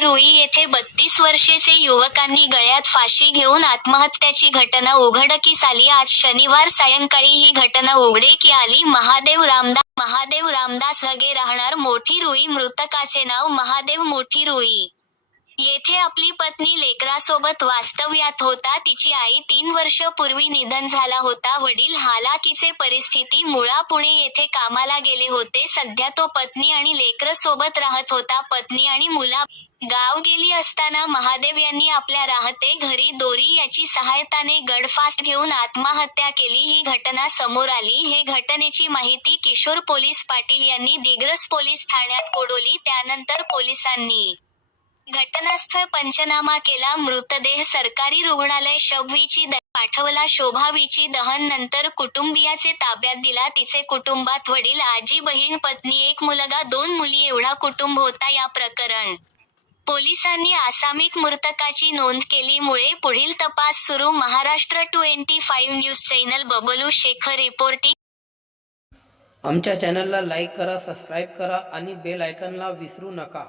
रुई येथे 32 वर्षेचे युवकांनी गळ्यात फाशी घेऊन आत्महत्याची घटना उघडकीस आली. आज शनिवार सायंकाळी ही घटना उघडकीस आली. महादेव रामदास हगे राहणार मोठी रुई. मृतकाचे नाव महादेव मोठी रुई. येथे आपली पत्नी लेकरासोबत वास्तव्यात होता. तिची आई 3 वर्षापूर्वी निधन झाला होता. वडील हालाकीचे परिस्थिती मुळा पुणे येथे कामाला गेले होते. सध्या तो पत्नी आणि लेकरं सोबत राहत होता. पत्नी आणि मुला गाव गेली असताना महादेव यांनी आपल्या राहते घरी दोरी याची सहायताने गळफास घेऊन आत्महत्या केली. ही घटना समोर आली. हे घटनेची माहिती किशोर पोलीस पाटील यांनी दिग्रस पोलीस ठाण्यात कळवली. त्यानंतर पोलिसांनी घटनास्थळ पंचनामा केला. मृतदेह सरकारी रुग्णालय शवविची पाठवला. शोभाविची दहन नंतर कुटुंबियाचे ताब्यात दिला. तिचे कुटुंबात वडील, आजी, बहीण, पत्नी, 1 मुलगा, 2 मुली एवढा कुटुंब होता. या प्रकरण पोलिसांनी आसामीक मृतकाची नोंद केली. मुळे पुढील तपास सुरू. Maharashtra 25 news channel Bablu Shekhar reporting. आमच्या चॅनलला लाईक करा, सबस्क्राईब करा आणि बेल आयकॉनला विसरू नका.